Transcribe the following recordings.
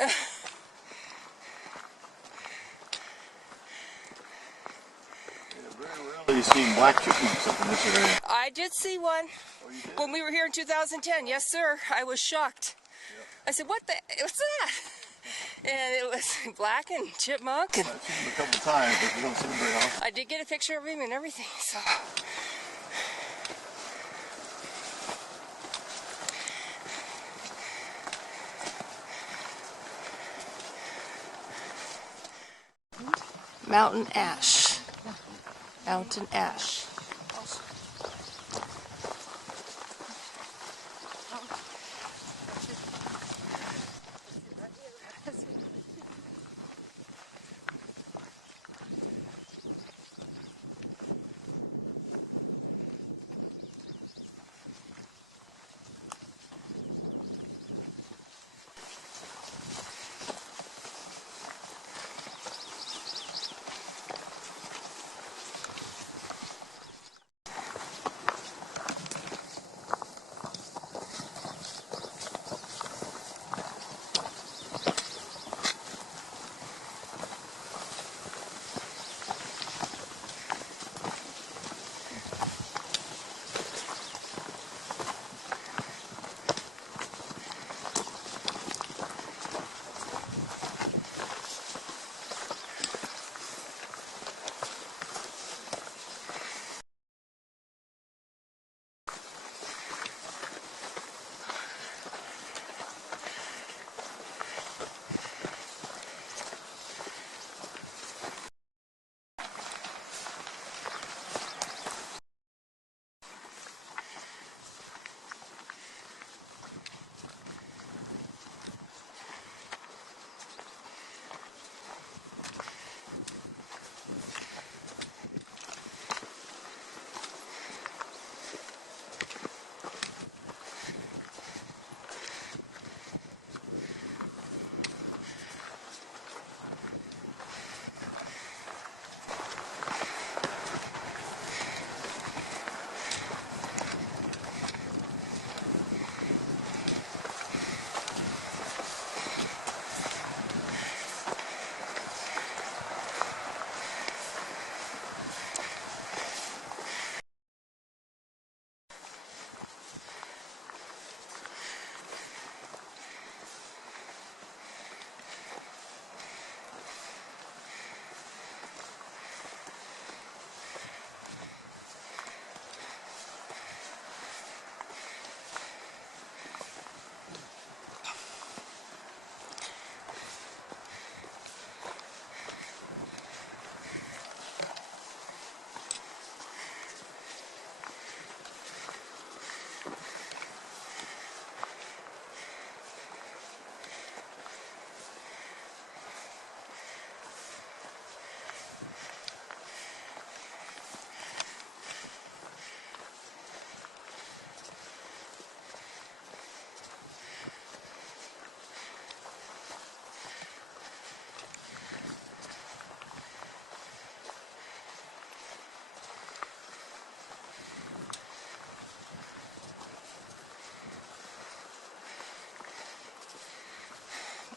You seen black chipmunks up in this area? I did see one. Oh, you did? When we were here in 2010. Yes, sir. I was shocked. Yep. I said, what's that? And it was black and chipmunk. And I've seen him a couple times, but you don't see him very often. I did get a picture of him and everything, so. Mountain ash. Mountain ash.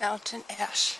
Mountain ash.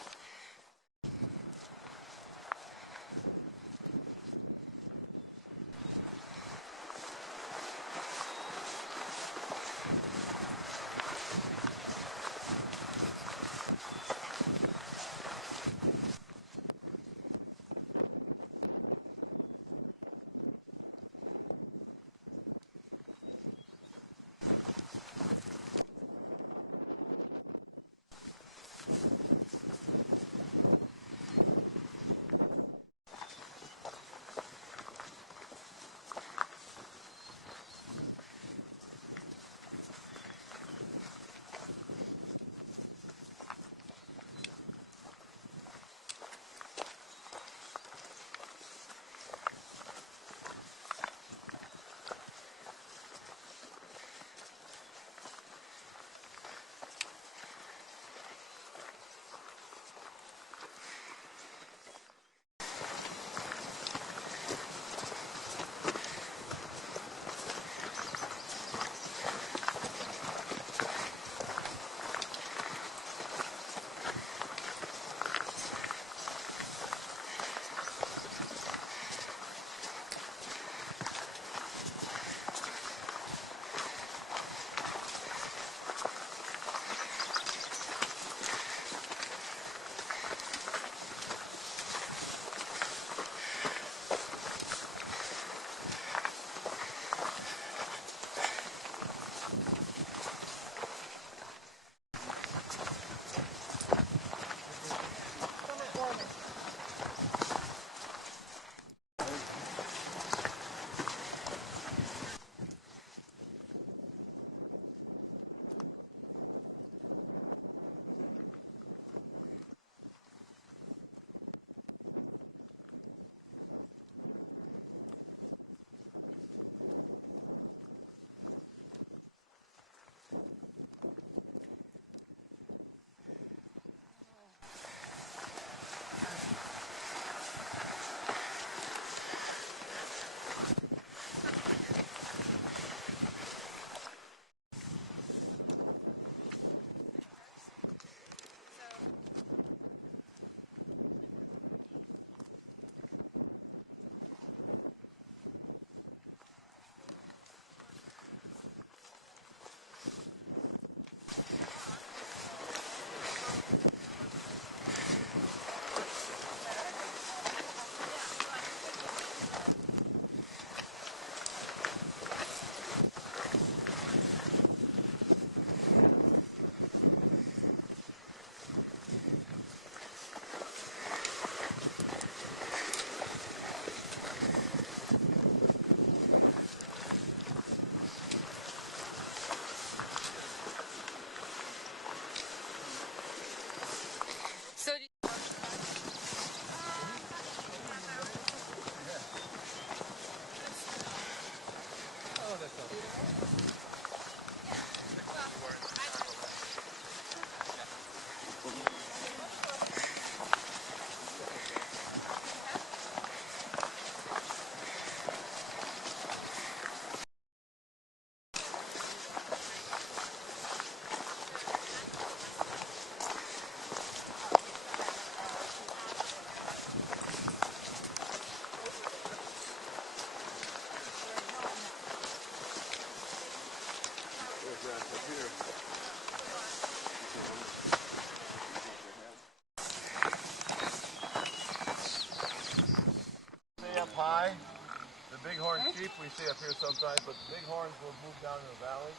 bighorn sheep we see up here sometimes, but the bighorns will move down in the valley.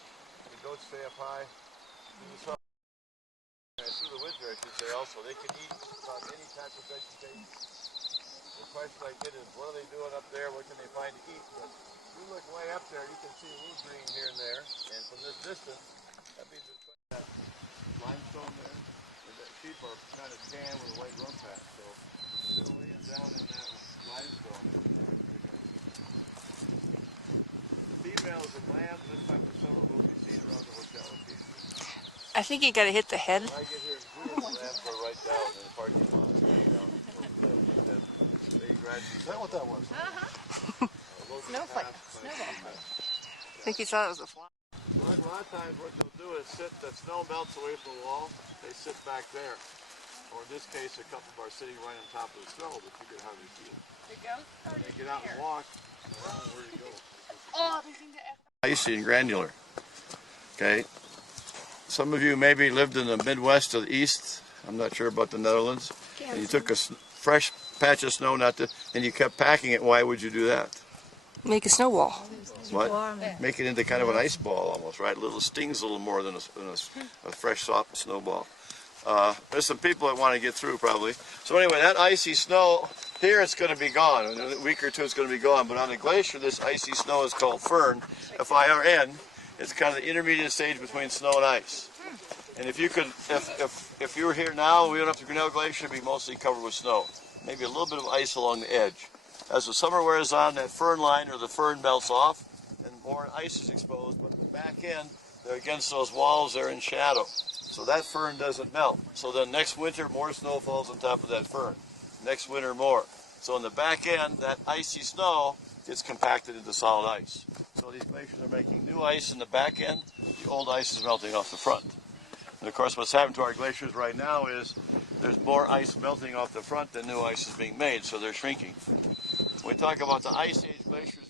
The goats stay up high. Through the winter, I should say, also. They can eat about any type of vegetation. The question I get is, what are they doing up there? What can they find to eat? But if you look way up there, you can see a little green here and there. And from this distance, that means it's that limestone there. And that sheep are kind of tan with a white rump patch. So they're laying down in that limestone. The females and lambs this time of summer will be seen around the hotel occasionally. I think you got to hit the head. I get here, the lambs are right down in the parking lot. Right down is that what that was? Snowflake. Snowball. I think he thought it was a fly. Well, a lot of times what they'll do is sit, the snow melts away from the wall, they sit back there. Or in this case, a couple are sitting right on top of the snow, but you can hardly see it. They get out and walk, where do you go? Icy and granular. Okay. Some of you maybe lived in the Midwest to the east. I'm not sure about the Netherlands. And you took a fresh patch of snow, and you kept packing it. Why would you do that? Make a snowball. What? Make it into kind of an ice ball almost, right? Little stings a little more than a fresh, soft snowball. There's some people that want to get through probably. So anyway, that icy snow, here it's going to be gone. In a week or two it's going to be gone. But on the glacier, this icy snow is called firn, F-I-R-N. It's kind of the intermediate stage between snow and ice. And if you could, if you were here now, we went up to Grinnell Glacier, it'd be mostly covered with snow. Maybe a little bit of ice along the edge. As the summer wears on, that firn line or the firn melts off, and more ice is exposed. But the back end, they're against those walls, they're in shadow. So that firn doesn't melt. So then next winter, more snow falls on top of that firn. Next winter, more. So in the back end, that icy snow gets compacted into solid ice. So these glaciers are making new ice in the back end. The old ice is melting off the front. And of course, what's happened to our glaciers right now is there's more ice melting off the front than new ice is being made, so they're shrinking. When we talk about the Ice Age glaciers,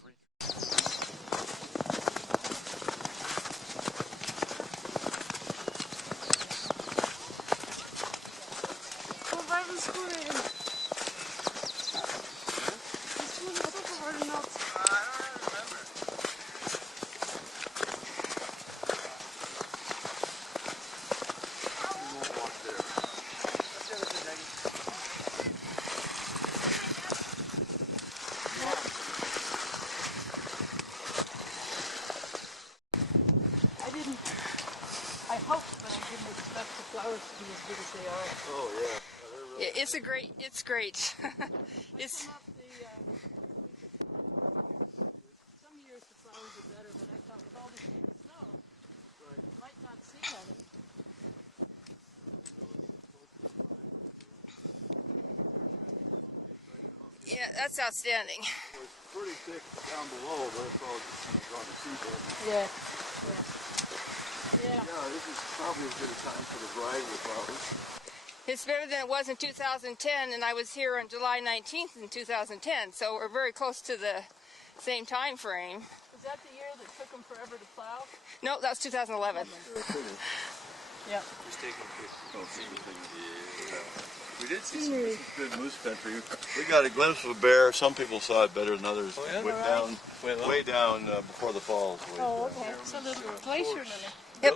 I hoped, but I didn't expect the flowers to be as big as they are. oh yeah. Yeah, it's great. It's Some years the flowers are better, but I thought with all this big snow, you might not see any. Yeah, that's outstanding. It's pretty thick down below, but it's all on the seaboard. Yeah. Yeah, this is probably as good a time for the variety of flowers. It's better than it was in 2010, and I was here on July 19th in 2010, so we're very close to the same time frame. Was that the year that took them forever to plow? No, that was 2011. Yeah. Just taking pictures. We did see some, this is good moose country. We got a glimpse of a bear. Some people saw it better than others. Oh, yeah? Way down before the falls. Oh, okay. So the glacier lily. Yep.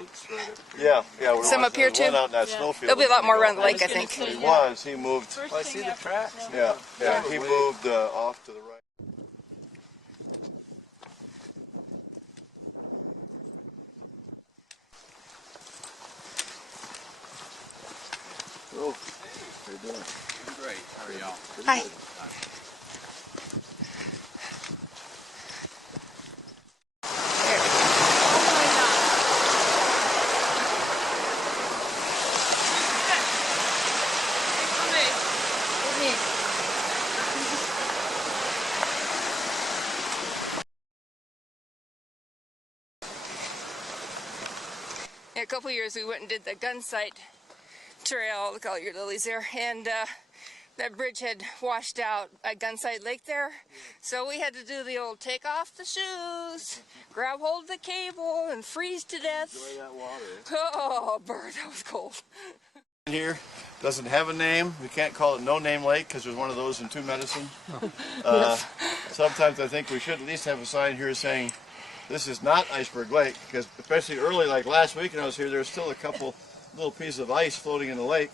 Yeah. Some up here too. One out in that snowfield. There'll be a lot more around the lake, I think. He was. He moved. I see the tracks. Yeah. He moved off to the right. Oh, how you doing? Great. How are y'all? Hi. A couple years we went and did the gun sight trail, look at all your lilies there, and that bridge had washed out at Gunsight Lake there, so we had to do the old take off the shoes, grab hold of the cable, and freeze to death. Enjoy that water. Oh, bird, that was cold. Here doesn't have a name. We can't call it No Name Lake because there's one of those in Two Medicine. sometimes I think we should at least have a sign here saying this is not Iceberg Lake, because especially early, like last week when I was here, there was still a couple little pieces of ice floating in the lake.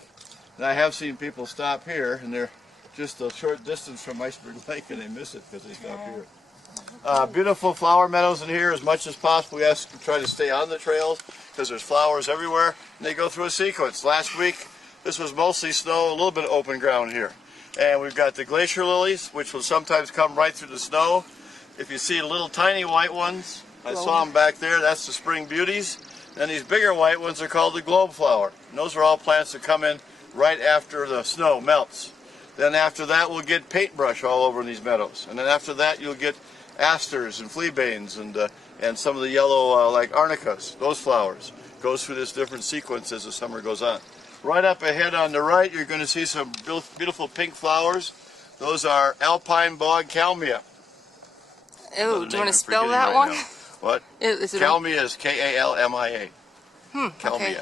And I have seen people stop here, and they're just a short distance from Iceberg Lake, and they miss it because they stop here. Beautiful flower meadows in here as much as possible. We ask to try to stay on the trails because there's flowers everywhere, and they go through a sequence. Last week, this was mostly snow, a little bit of open ground here. And we've got the glacier lilies, which will sometimes come right through the snow. If you see little tiny white ones, I saw them back there, that's the spring beauties. And these bigger white ones are called the globe flower. And those are all plants that come in right after the snow melts. Then after that, we'll get paintbrush all over these meadows. And then after that, you'll get asters and fleabanes and some of the yellow, like arnicas, those flowers. Goes through this different sequence as the summer goes on. Right up ahead on the right, you're going to see some beautiful pink flowers. Those are alpine bog kalmia. Oh, do you want to spell that one? What? Is it Kalmia is K-A-L-M-I-A. Kalmia. Okay.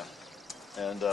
And